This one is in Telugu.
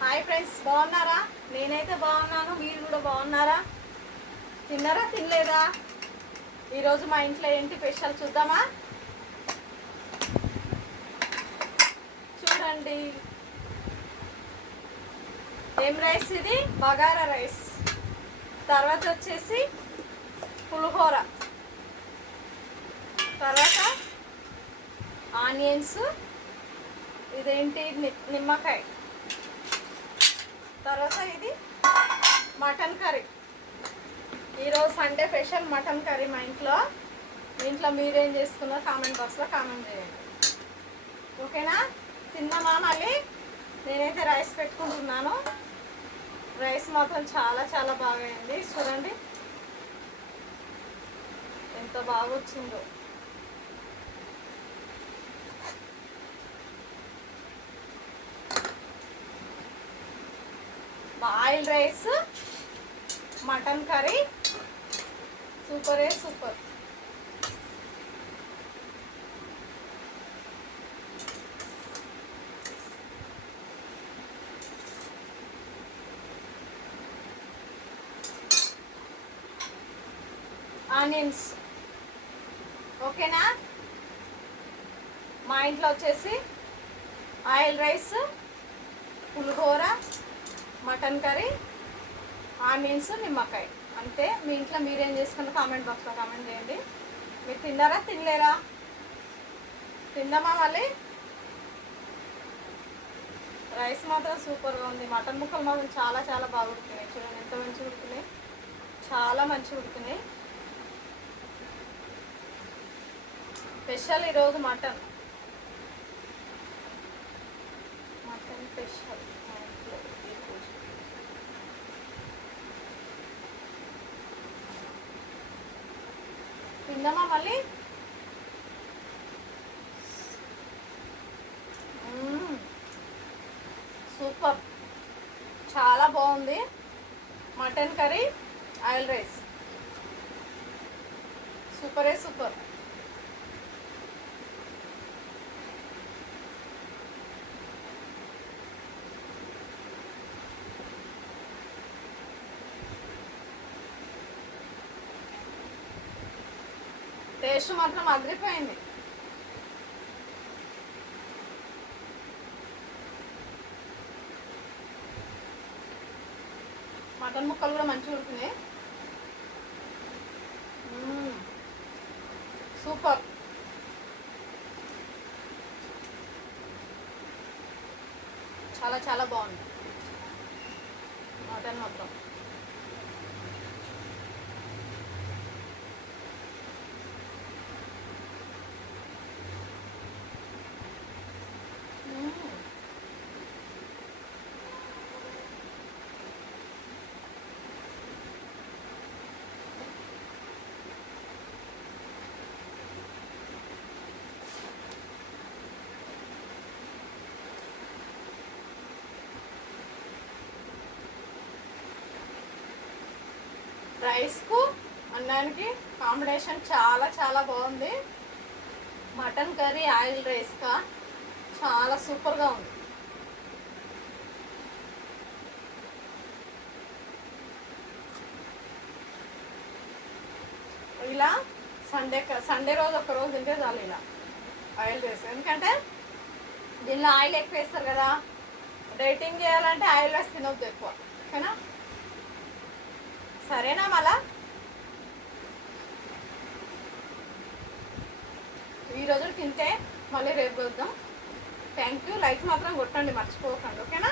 హాయ్ ఫ్రెండ్స్, బాగున్నారా? నేనైతే బాగున్నాను. మీరు కూడా బాగున్నారా? తిన్నారా, తినలేదా? ఈరోజు మా ఇంట్లో ఏంటి స్పెషల్ చూద్దామా? చూడండి, ఏం రైస్ ఇది? బగారా రైస్. తర్వాత వచ్చేసి పులిహోర, తర్వాత ఆనియన్స్, ఇదేంటి నిమ్మకాయ, తర్వాత ఇది మటన్ కర్రీ. ఈరోజు సండే స్పెషల్ మటన్ కర్రీ మా ఇంట్లో. మీ ఇంట్లో మీరేం చేసుకున్నారో కామెంట్ బాక్స్లో కామెంట్ చేయండి, ఓకేనా? తిన్నామా? మళ్ళీ నేనైతే రైస్ పెట్టుకుంటున్నాను. రైస్ మాత్రం చాలా చాలా బాగా అయింది. చూడండి ఎంత బాగా వచ్చిందో. ఆయిల్ రైస్, మటన్ కర్రీ, సూపరే సూపర్. ఆనియన్స్, ఓకేనా? మా ఇంట్లో వచ్చేసి ఆయిల్ రైస్, పులిహోర, మటన్ కర్రీ, ఆనియన్స్, నిమ్మకాయ, అంతే. మీ ఇంట్లో మీరేం చేసుకున్న కామెంట్ బాక్స్లో కామెంట్ చేయండి. మీరు తిన్నారా, తినలేరా? తిందామా? మళ్ళీ రైస్ మాత్రం సూపర్గా ఉంది. మటన్ ముక్కలు మాత్రం చాలా చాలా బాగా ఉడుకున్నాయి. చూడండి ఎంత మంచిగా ఉడుకున్నాయి, చాలా మంచిగా ఉడుకున్నాయి. స్పెషల్ ఈరోజు మటన్ స్పెషల్. తిందామా మళ్ళీ? సూపర్, చాలా బాగుంది. మటన్ కర్రీ, ఆయిల్ రైస్, సూపరే సూపర్. టేస్ట్ మాత్రం అదిరిపోయింది. మటన్ ముక్కలు కూడా మంచిగా ఉడుకున్నాయి. సూపర్. చాలా చాలా బాగుంది మటన్ మాత్రం. రైస్కు అన్నానికి కాంబినేషన్ చాలా చాలా బాగుంది. మటన్ కర్రీ ఆయిల్ రైస్గా చాలా సూపర్గా ఉంది. ఇలా సండే రోజు ఒక రోజు తింటే చాలు ఇలా ఆయిల్ రైస్. ఎందుకంటే దీనిలో ఆయిల్ ఎక్కువ వేస్తారు కదా. డైటింగ్ చేయాలంటే ఆయిల్ రైస్ తినొద్దు ఎక్కువ, ఓకేనా? సరేనా? మళ్ళా ఈరోజు తింటే మళ్ళీ రేపు వద్దాం. Thank you. లైక్ మాత్రం కొట్టండి, మర్చిపోకండి, ఓకేనా?